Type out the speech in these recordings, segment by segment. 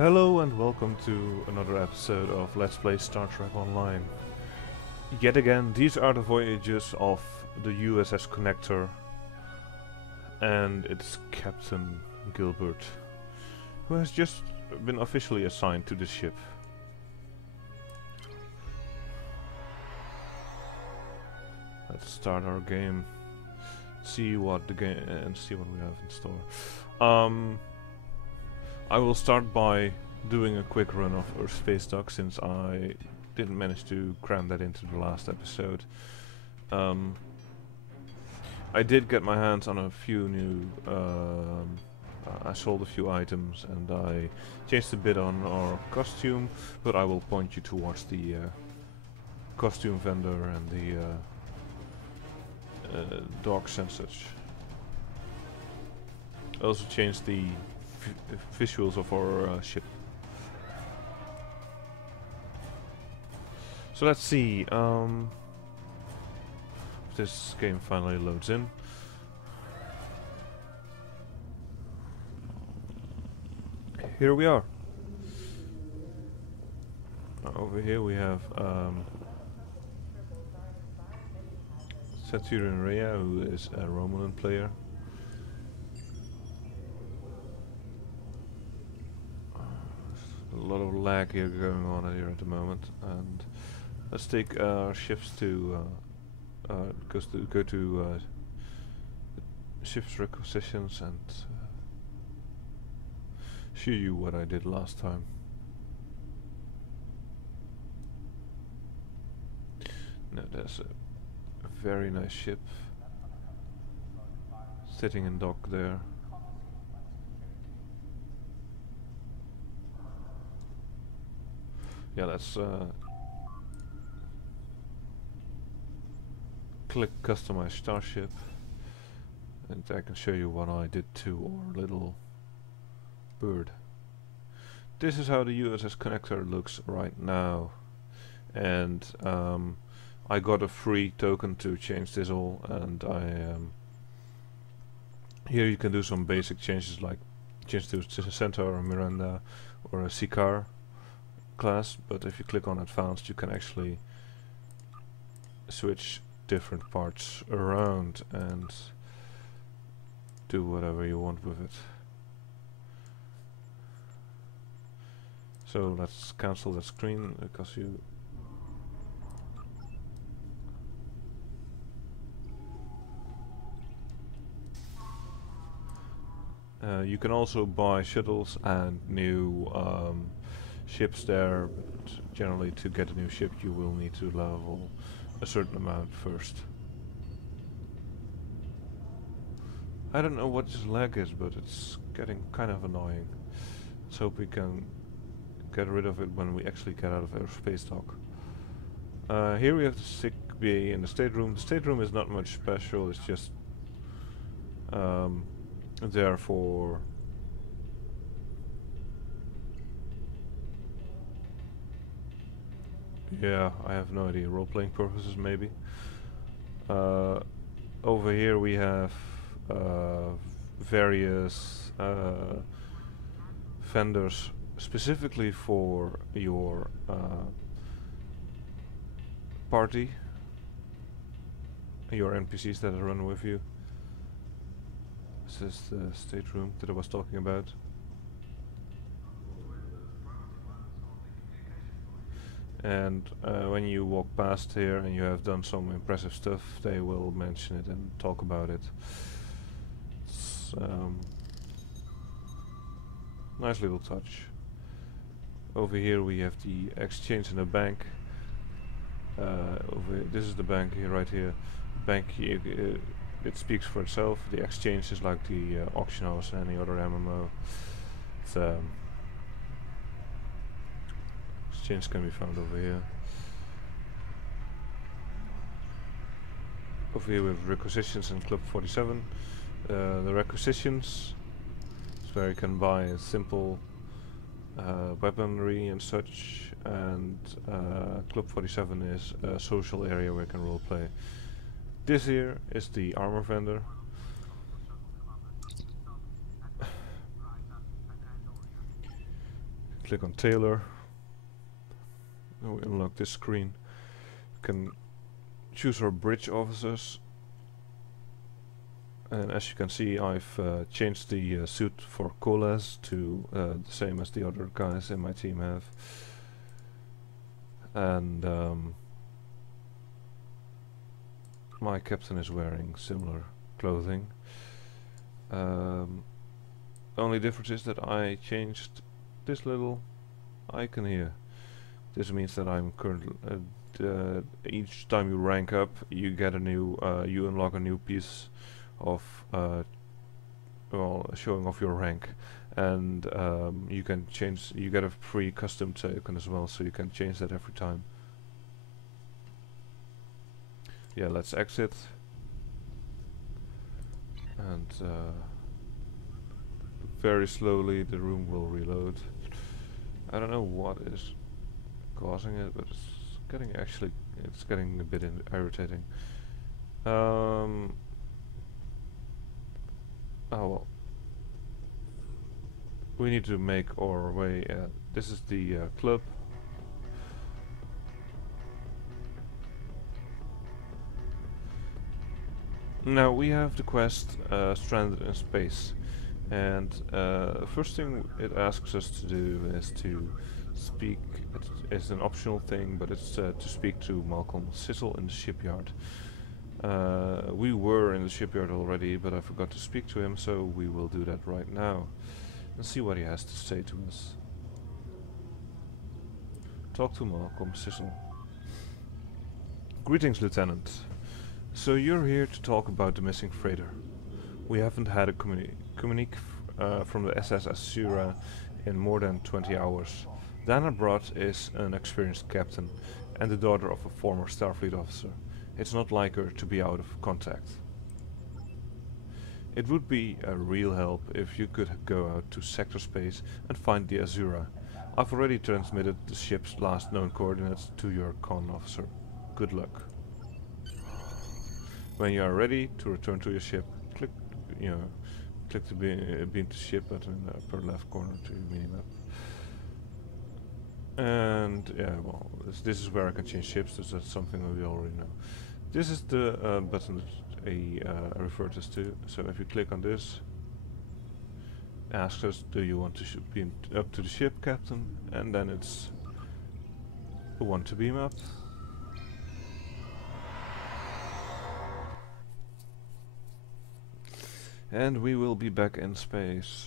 Hello and welcome to another episode of Let's Play Star Trek Online. Yet again, these are the voyages of the USS Connector and its Captain Gilbert, who has just been officially assigned to the ship. Let's start our game. See what the game and see what we have in store. I will start by doing a quick run of our spacedock since I didn't manage to cram that into the last episode. I did get my hands on a few new. I sold a few items and I changed a bit on our costume, but I will point you towards the costume vendor and the docks and such. I also changed the visuals of our ship. So let's see if this game finally loads in. Here we are. Over here we have Saturn Rhea, who is a Romulan player. A lot of lag here going on here at the moment, and let's take our ships to go to ships requisitions and show you what I did last time. Now there's a very nice ship sitting in dock there. Yeah, let's click customize starship and I can show you what I did to our little bird. This is how the USS Connector looks right now, and I got a free token to change this all, and here you can do some basic changes like change to a Centaur, a Miranda or a Sikar class, but if you click on advanced you can actually switch different parts around and do whatever you want with it. So let's cancel that screen because you can also buy shuttles and new ships there, but generally to get a new ship you will need to level a certain amount first. I don't know what this lag is, but it's getting kind of annoying. Let's hope we can get rid of it when we actually get out of our space dock. Here we have the sick bay in the stateroom. The stateroom is not much special, it's just there for yeah, I have no idea, role-playing purposes maybe. Over here we have various vendors specifically for your party, your NPCs that run with you. This is the stateroom that I was talking about. And when you walk past here and you have done some impressive stuff, they will mention it and talk about it. It's nice little touch. Over here we have the exchange and the bank. This is the bank here, right here. Bank here, it speaks for itself. The exchange is like the auction house and any other MMO. It's, exchange can be found over here. Over here we have requisitions and Club 47. The requisitions is where you can buy a simple weaponry and such, and Club 47 is a social area where you can roleplay. This here is the armor vendor. click on Tailor. Now we unlock this screen. We can choose our bridge officers. And as you can see, I've changed the suit for Colas to the same as the other guys in my team have. And my captain is wearing similar clothing. Only difference is that I changed this little icon here. This means that I'm currently each time you rank up, you get a new, you unlock a new piece of well, showing off your rank, and you can change. You get a free custom token as well, so you can change that every time. Yeah, let's exit, and very slowly the room will reload. I don't know what is causing it, but it's getting a bit irritating. Oh well. We need to make our way. This is the club. Now we have the quest Stranded in Space, and first thing it asks us to do is to speak. It's an optional thing, but it's to speak to Malcolm Sissel in the shipyard. We were in the shipyard already, but I forgot to speak to him, so we will do that right now and see what he has to say to us. Talk to Malcolm Sissel. Greetings, Lieutenant. So you're here to talk about the missing freighter. We haven't had a communique from the SS Azura in more than 20 hours. Dana Brott is an experienced captain and the daughter of a former Starfleet officer. It's not like her to be out of contact. It would be a real help if you could go out to sector space and find the Azura. I've already transmitted the ship's last known coordinates to your con officer. Good luck. When you are ready to return to your ship, click the beam to ship button in the upper left corner to your minimap. And yeah, well, this is where I can change ships, so that's something that we already know. This is the button that I referred us to. So if you click on this, it asks us, do you want to beam up to the ship, Captain? And then it's want to beam up. And we will be back in space.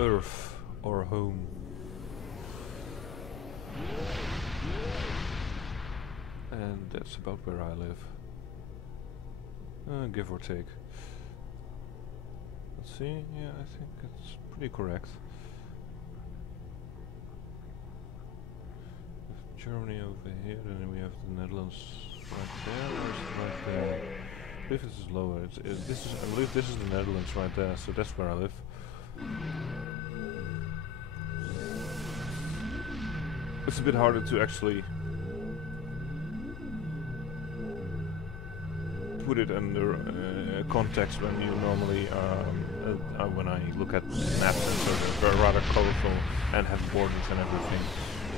Earth, or home. And that's about where I live. Give or take. Let's see, yeah, I think it's pretty correct. We have Germany over here, and then we have the Netherlands right there, or is it right there? I believe this is lower. I believe this is the Netherlands right there, so that's where I live. It's a bit harder to actually put it under context when you normally, when I look at maps, and so they're rather colorful and have borders and everything.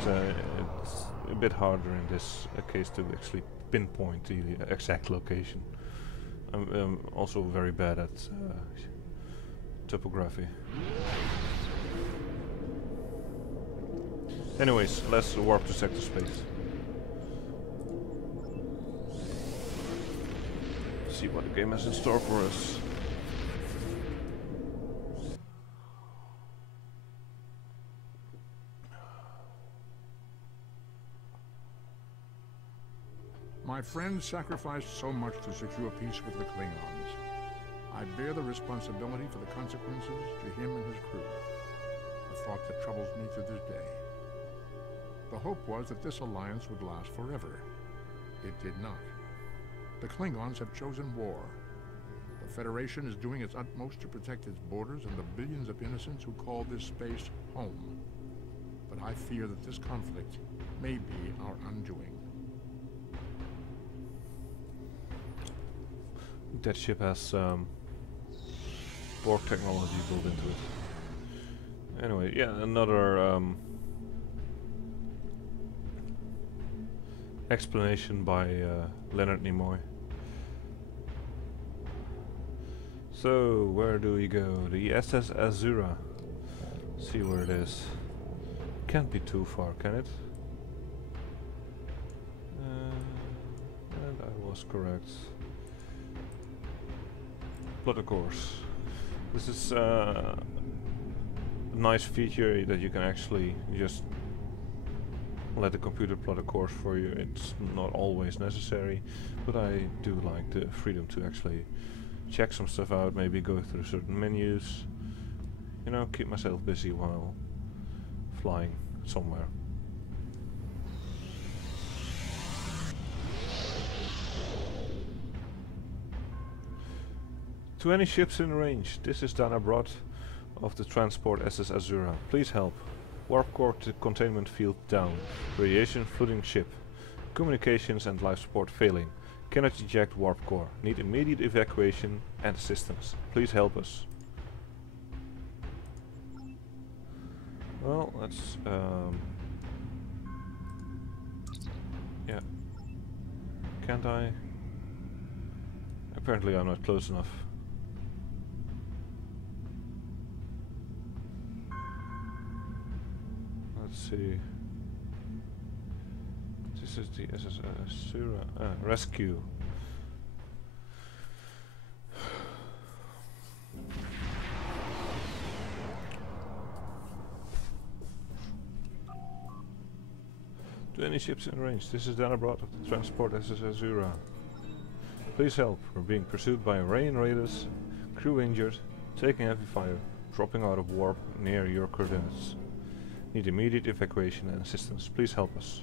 So it's a bit harder in this case to actually pinpoint the exact location. I'm also very bad at topography. Anyways, let's warp to sector space. See what the game has in store for us. My friend sacrificed so much to secure peace with the Klingons. I bear the responsibility for the consequences to him and his crew. A thought that troubles me to this day. The hope was that this alliance would last forever. it did not. The Klingons have chosen war. The Federation is doing its utmost to protect its borders and the billions of innocents who call this space home. But I fear that this conflict may be our undoing. That ship has Borg technology built into it. Anyway, yeah, another explanation by Leonard Nimoy. So, where do we go? The SS Azura. See where it is. Can't be too far, can it? And I was correct. Plot a course. This is a nice feature that you can actually just let the computer plot a course for you. It's not always necessary, but I do like the freedom to actually check some stuff out, maybe go through certain menus, you know, keep myself busy while flying somewhere. To any ships in range, this is Dana Brod of the transport SS Azura. Please help. Warp core to containment field down. Radiation flooding ship. Communications and life support failing. Cannot eject warp core. Need immediate evacuation and assistance. Please help us. Well, let's yeah. Can't I? Apparently I'm not close enough. Let's see. This is the SS Azura rescue. To any ships in range, this is Dana Brod of the transport SS Azura. Please help, we're being pursued by Rain Raiders, crew injured, taking heavy fire, dropping out of warp near your coordinates. Need immediate evacuation and assistance, please help us.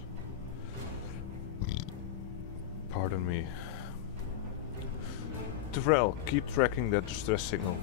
Pardon me. Tuvrel, keep tracking that distress signal.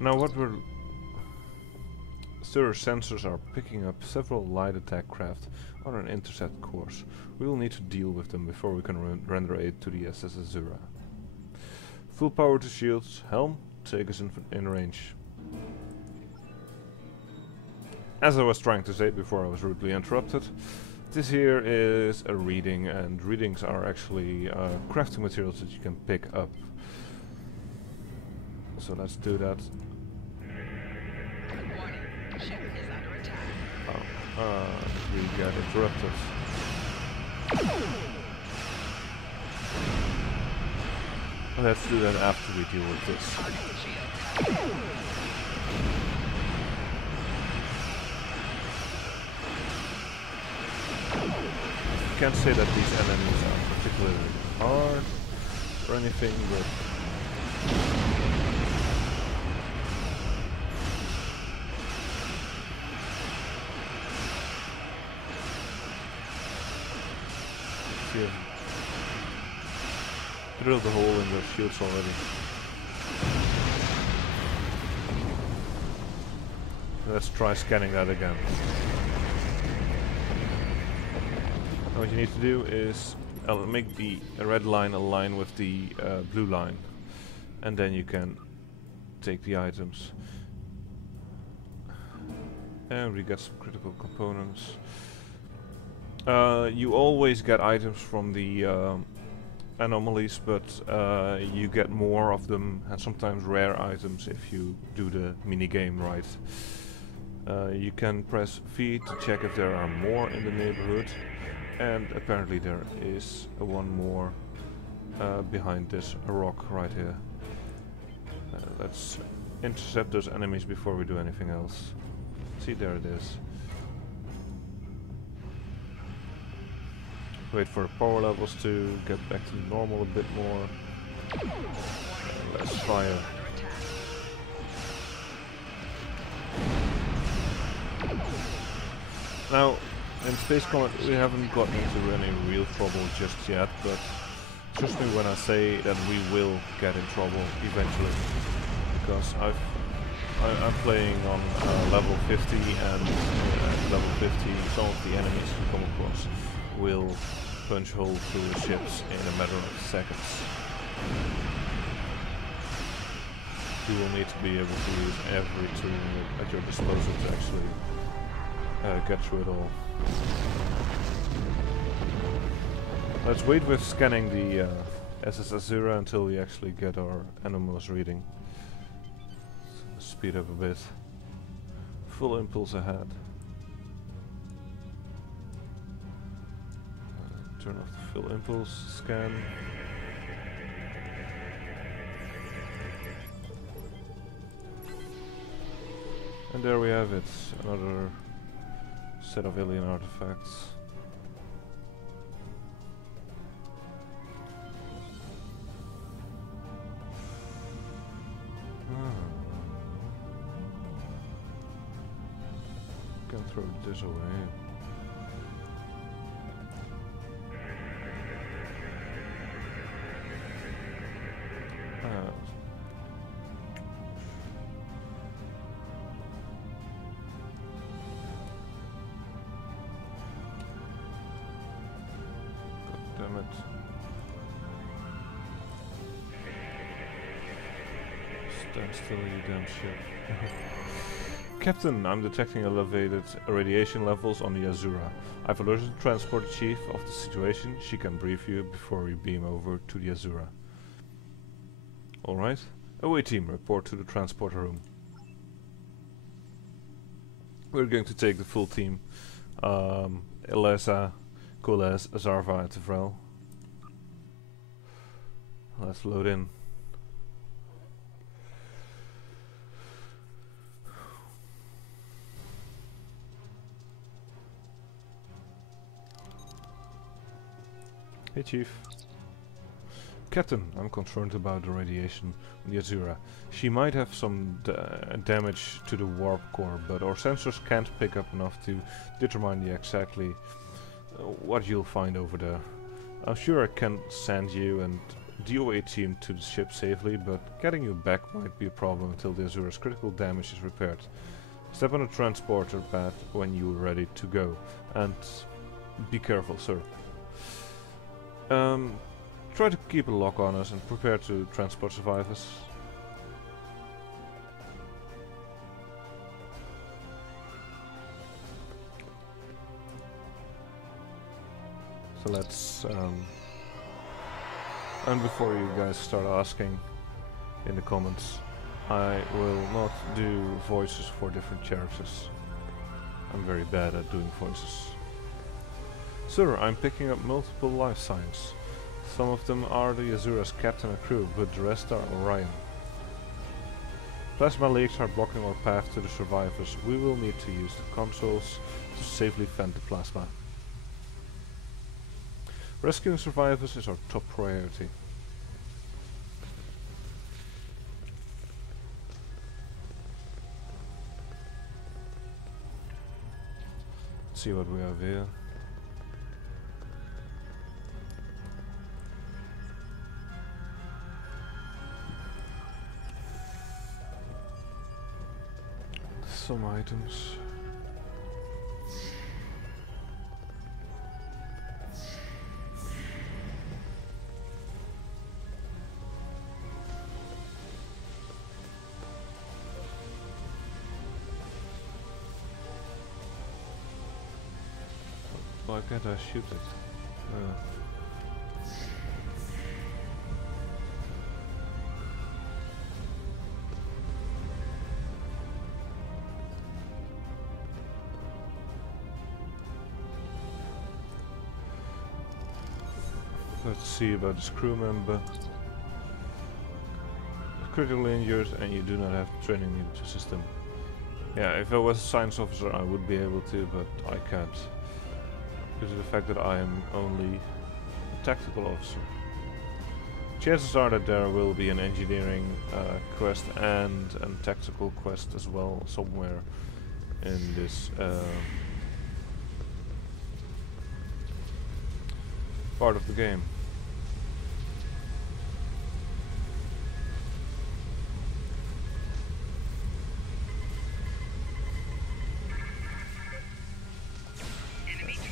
Now what we're... Sir, sensors are picking up several light attack craft on an intercept course. We will need to deal with them before we can render aid to the SS Azura. Full power to shields. Helm, take us in range. As I was trying to say before I was rudely interrupted, this here is a reading, and readings are actually crafting materials that you can pick up. So let's do that. We got interrupted. Let's do that after we deal with this. Can't say that these enemies are particularly hard or anything, but drilled the hole in their shields already. Let's try scanning that again. Now what you need to do is make the red line align with the blue line, and then you can take the items. And we got some critical components. You always get items from the anomalies, but you get more of them, and sometimes rare items if you do the mini game right. You can press V to check if there are more in the neighborhood, and apparently there is one more behind this rock right here. Let's intercept those enemies before we do anything else. See, there it is. Wait for the power levels to get back to normal a bit more. Let's fire. Now, in Space Combat we haven't gotten into any real trouble just yet, but trust me when I say that we will get in trouble eventually. Because I'm playing on level 50, and at level 50 some of the enemies you come across will punch holes through the ships in a matter of seconds. You will need to be able to use every tool at your disposal to actually get through it all. Let's wait with scanning the SS Azura until we actually get our anomalous reading. Speed up a bit. Full impulse ahead. Turn off the full impulse scan. And there we have it, another set of alien artifacts. Can throw this away. Damn it. Stand still, you damn ship. Captain, I'm detecting elevated radiation levels on the Azura. I've alerted the transport chief of the situation. She can brief you before we beam over to the Azura. Alright. Away team, report to the transporter room. We're going to take the full team. Elisa, Coles, Azarva, and Tevrel. Let's load in. Hey Chief. Captain, I'm concerned about the radiation on the Azura. She might have some damage to the warp core, but our sensors can't pick up enough to determine exactly what you'll find over there. I'm sure I can send you and DOA team to the ship safely, but getting you back might be a problem until the Azura's critical damage is repaired. Step on the transporter pad when you're ready to go, and be careful, sir. Try to keep a lock on us and prepare to transport survivors. So let's and before you guys start asking in the comments, I will not do voices for different characters. I'm very bad at doing voices. Sir, I'm picking up multiple life signs. Some of them are the Azura's captain and crew, but the rest are Orion. Plasma leaks are blocking our path to the survivors. We will need to use the consoles to safely vent the plasma. Rescuing survivors is our top priority. Let's see what we have here. Some items. Why can't I shoot it? Let's see about this crew member. Critically injured and you do not have training needed to assist them. Yeah, if I was a science officer I would be able to, but I can't. Because of the fact that I am only a tactical officer. Chances are that there will be an engineering quest and a tactical quest as well somewhere in this part of the game.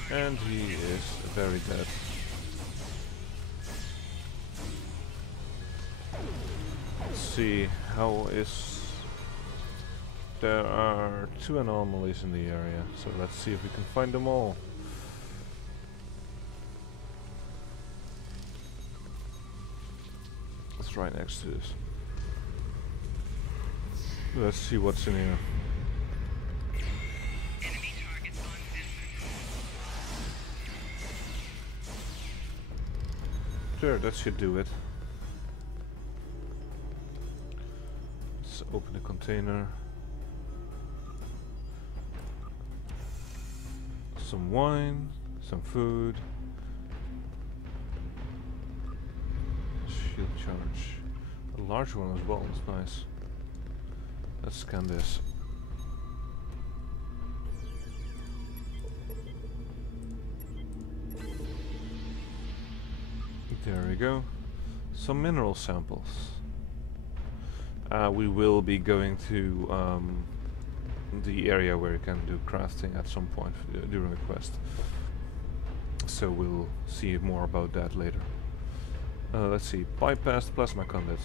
And he is very dead. Let's see, how is... There are 2 anomalies in the area, so let's see if we can find them all. It's right next to this. Let's see what's in here. Sure, that should do it. Let's open the container. Some wine, some food. Shield charge. A large one as well, that's nice. Let's scan this. There we go. Some mineral samples. We will be going to the area where you can do crafting at some point during the quest. So we'll see more about that later. Let's see. Bypassed plasma conduit.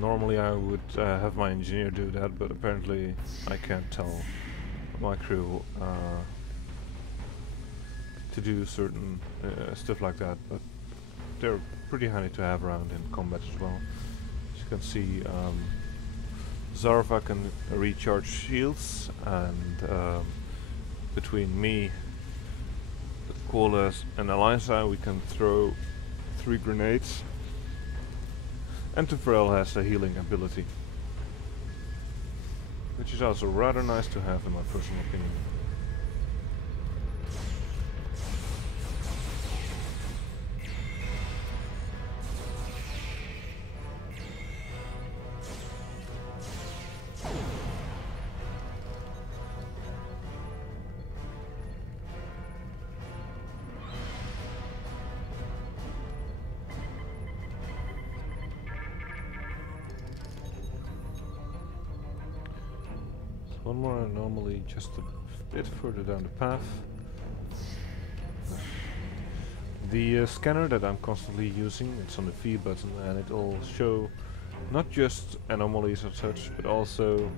Normally I would have my engineer do that, but apparently I can't tell my crew to do certain stuff like that, but they're pretty handy to have around in combat as well. As you can see, Zarva can recharge shields, and between me, Kolas and Eliza we can throw 3 grenades, and Tufrel has a healing ability, which is also rather nice to have in my personal opinion. One more anomaly just a bit further down the path. The scanner that I'm constantly using, it's on the V button, and it'll show not just anomalies or such, but also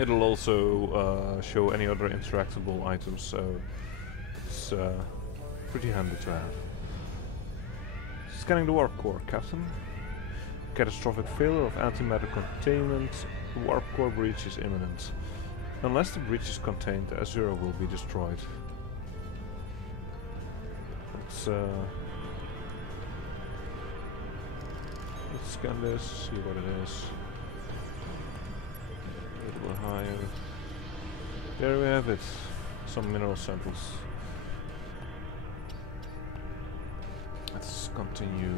it'll also show any other interactable items, so it's pretty handy to have. Scanning the warp core, Captain. Catastrophic failure of antimatter containment. The warp core breach is imminent. Unless the breach is contained, the Azura will be destroyed. Let's scan this, see what it is. A little bit higher. There we have it. Some mineral samples. Let's continue,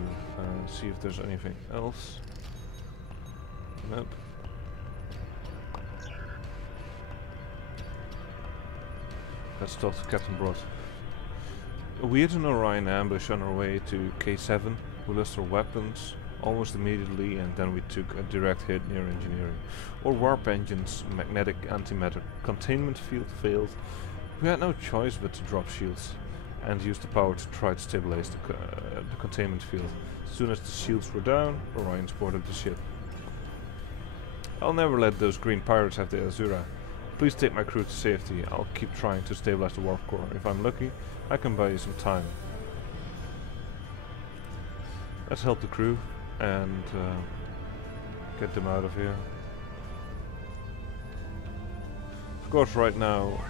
see if there's anything else. Nope. Let's talk to Captain Brod. We had an Orion ambush on our way to K7. We lost our weapons almost immediately, and then we took a direct hit near engineering. Our warp engine's magnetic antimatter containment field failed. We had no choice but to drop shields and use the power to try to stabilize the containment field. As soon as the shields were down, Orion spotted the ship. I'll never let those green pirates have the Azura. Please take my crew to safety. I'll keep trying to stabilize the warp core. If I'm lucky, I can buy you some time. Let's help the crew and get them out of here. Of course, right now,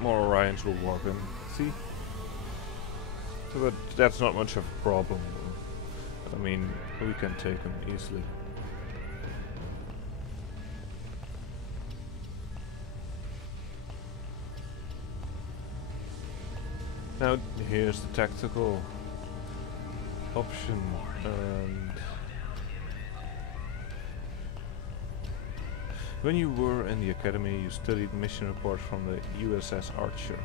more Orions will warp in. See? So, but that's not much of a problem. I mean, we can take them easily. Now here's the tactical option, and when you were in the academy you studied mission reports from the USS Archer.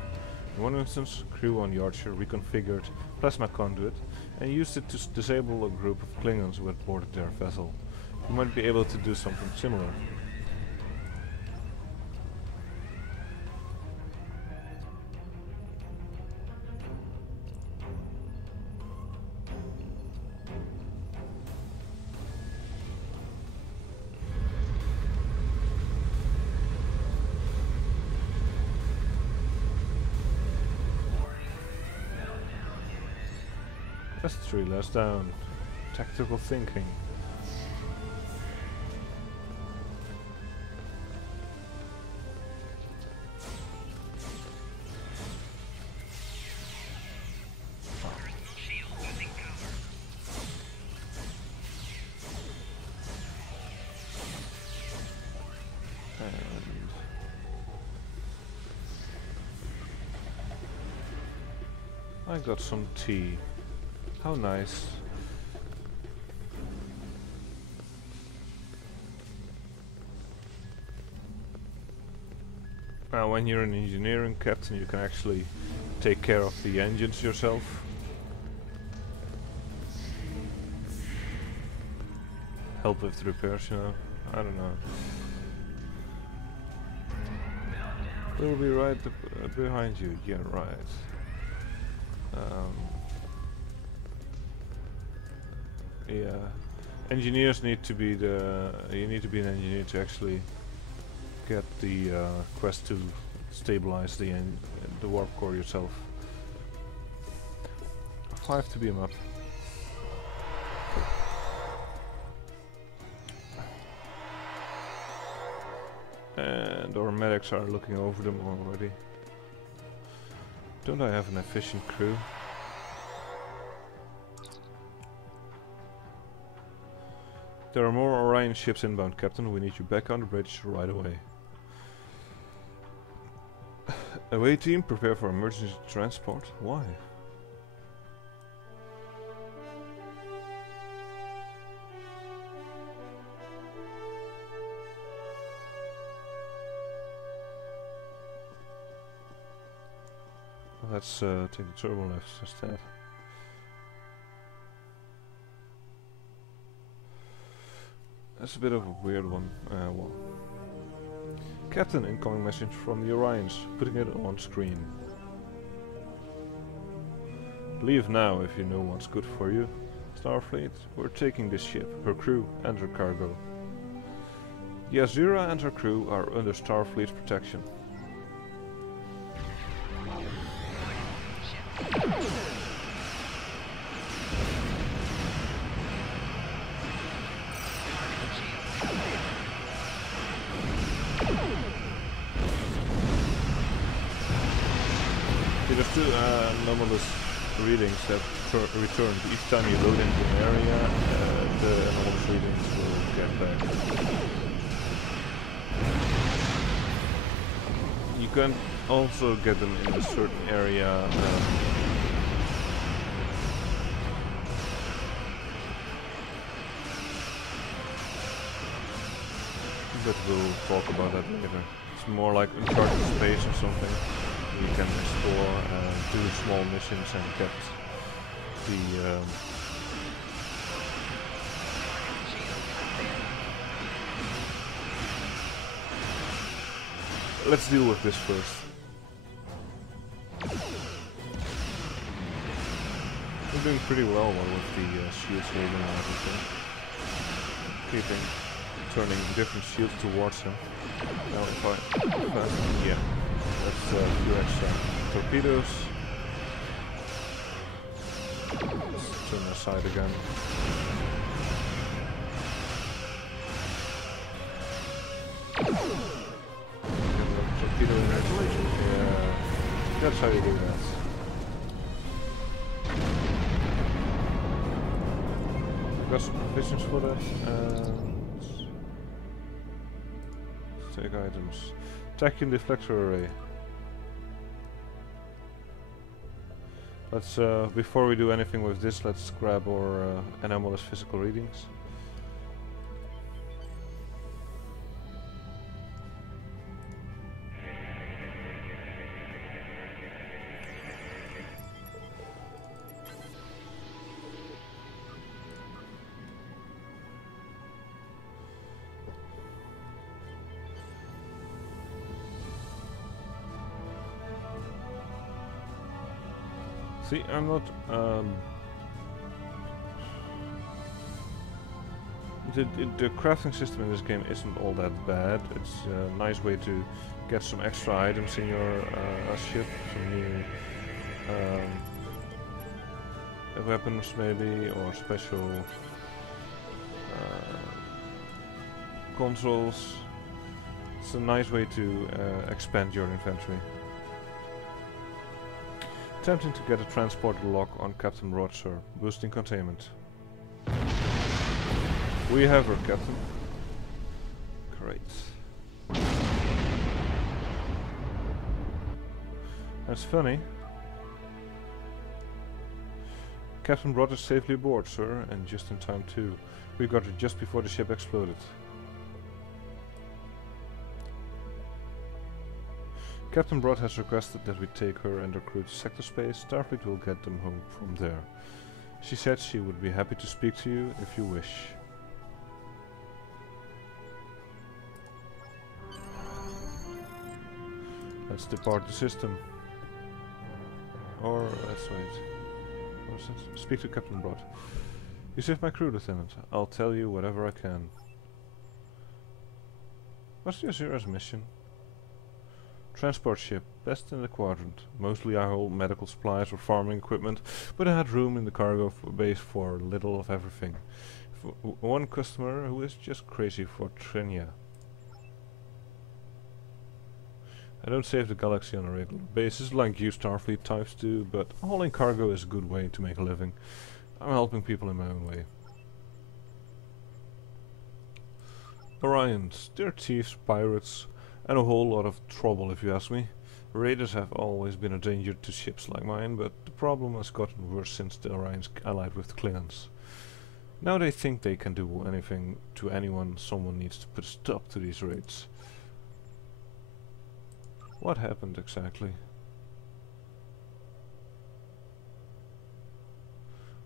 In one instance, crew on the Archer reconfigured plasma conduit and used it to disable a group of Klingons who had boarded their vessel. You might be able to do something similar. That's 3 less down. Tactical thinking. I got some tea. How nice. Now when you're an engineering captain you can actually take care of the engines yourself. Help with the repairs, you know. I don't know. We'll be right behind you. Yeah, right. Yeah, engineers need to be you need to be an engineer to actually get the quest to stabilize the warp core yourself. 5 to beam up. And our medics are looking over them already. Don't I have an efficient crew? There are more Orion ships inbound, Captain. We need you back on the bridge right away. Away team, prepare for emergency transport. Why? Let's take the turbo lifts instead. That's a bit of a weird one. Well. Captain, incoming message from the Orions. Putting it on screen. Leave now if you know what's good for you. Starfleet, we're taking this ship, her crew and her cargo. The Azura and her crew are under Starfleet's protection. There's 2 anomalous readings that return each time you load into an area. The anomalous readings will get back. You can also get them in a certain area. But we'll talk about that later. It's more like uncharted space or something. You can explore, do small missions and get the let's deal with this first. We're doing pretty well with the shields holding and everything. Turning different shields towards him. Now if I yeah. Let's do extra torpedoes. Let's turn aside again. Get That's how you do that. I've got some provisions for that, and take items. Vacuum deflector array. Let's before we do anything with this, let's grab our anomalous physical readings. See, I'm not. The crafting system in this game isn't all that bad. It's a nice way to get some extra items in your ship, some new weapons maybe, or special consoles. It's a nice way to expand your inventory. Attempting to get a transporter lock on Captain Rod, sir. Boosting containment. We have her, Captain. Great. That's funny. Captain Rod is safely aboard, sir, and just in time too. We got her just before the ship exploded. Captain Broad has requested that we take her and her crew to sector space. Starfleet will get them home from there. She said she would be happy to speak to you if you wish. Let's depart the system. Or let's wait. What was it? Speak to Captain Broad. You saved my crew, Lieutenant. I'll tell you whatever I can. What's the Azura's mission? Transport ship, best in the quadrant. Mostly I hold medical supplies or farming equipment, but I had room in the cargo base for little of everything. One customer who is just crazy for Trinia. I don't save the galaxy on a regular basis like you Starfleet types do, but hauling cargo is a good way to make a living. I'm helping people in my own way. Orions, they're thieves, pirates, and a whole lot of trouble if you ask me. Raiders have always been a danger to ships like mine, but the problem has gotten worse since the Orions allied with the Klingons. Now they think they can do anything to anyone. Someone needs to put a stop to these raids. What happened exactly?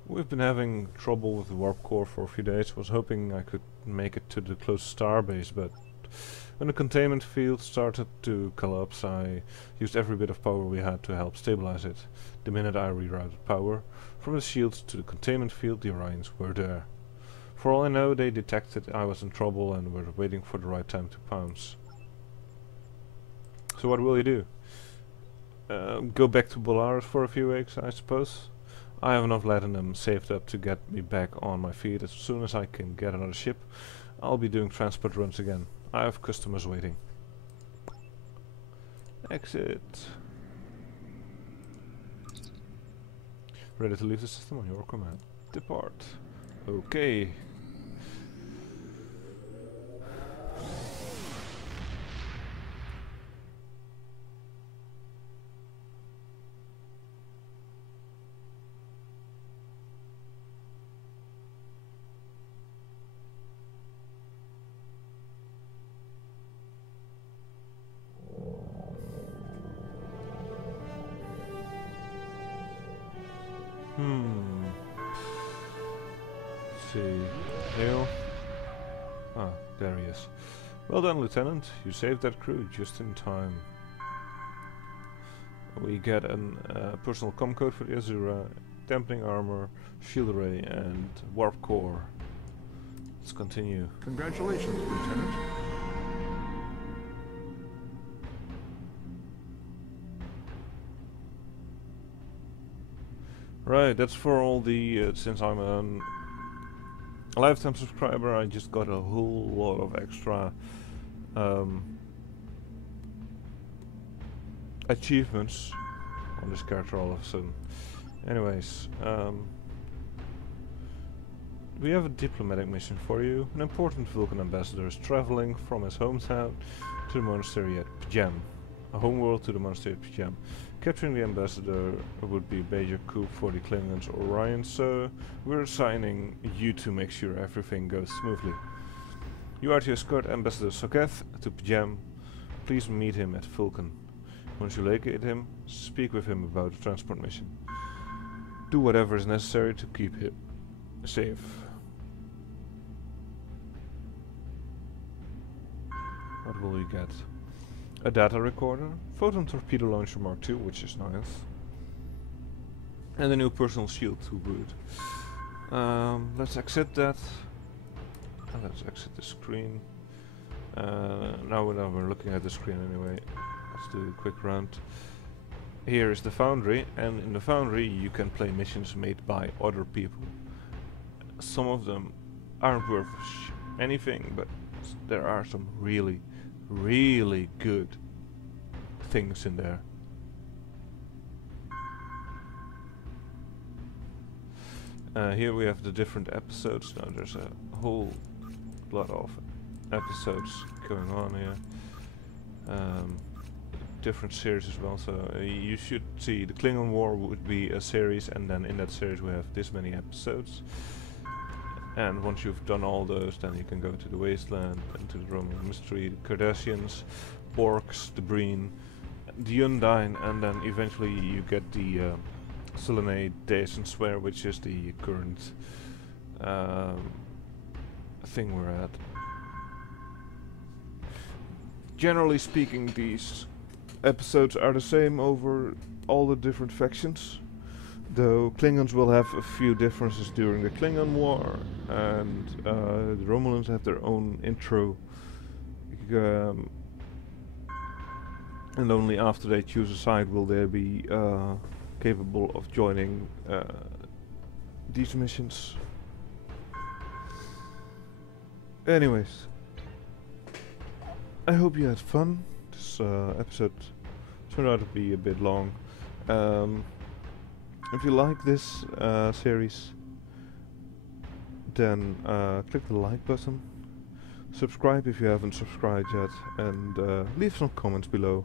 We've been having trouble with the warp core for a few days. Was hoping I could make it to the closest starbase, but when the containment field started to collapse, I used every bit of power we had to help stabilize it. The minute I rerouted power from the shields to the containment field, the Orions were there. For all I know, they detected I was in trouble and were waiting for the right time to pounce. So what will you do? Go back to Polaris for a few weeks, I suppose? I have enough latinum saved up to get me back on my feet. As soon as I can get another ship, I'll be doing transport runs again. I have customers waiting. Exit. Ready to leave the system on your command. Depart. Okay. Let's see. Neil. Ah, there he is. Well done, Lieutenant. You saved that crew just in time. We get a personal com code for the Azura, dampening armor, shield array, and warp core. Let's continue. Congratulations, Lieutenant. Right, that's for all the, since I'm a lifetime subscriber, I just got a whole lot of extra achievements on this character all of a sudden. Anyways, we have a diplomatic mission for you. An important Vulcan ambassador is traveling from his hometown to the monastery at Pjam. A homeworld to the monastery at Pjam. Capturing the ambassador would be a major coup for the Klingons or Orion, so we're assigning you to make sure everything goes smoothly. You are to escort Ambassador Soketh to Pjam. Please meet him at Vulcan. Once you locate him, speak with him about the transport mission. Do whatever is necessary to keep him safe. What will we get? A data recorder, photon torpedo launcher Mark II, which is nice, and a new personal shield to boot. Let's exit that. And let's exit the screen. Now we're looking at the screen anyway. Let's do a quick run. Here is the Foundry, and in the Foundry you can play missions made by other people. Some of them aren't worth anything, but there are some really good things in there. Here we have the different episodes. Now there's a whole lot of episodes going on here. Different series as well, so you should see the Klingon War would be a series, and then in that series we have this many episodes. And once you've done all those, then you can go to the Wasteland, and to the Roman Mystery, the Cardassians, Borgs, the Breen, the Undine, and then eventually you get the Selenade, Days and Swear, which is the current thing we're at. Generally speaking, these episodes are the same over all the different factions, though Klingons will have a few differences during the Klingon War, and the Romulans have their own intro, and only after they choose a side will they be capable of joining these missions. Anyways, I hope you had fun. This episode turned out to be a bit long. If you like this series, then click the like button, subscribe if you haven't subscribed yet, and leave some comments below.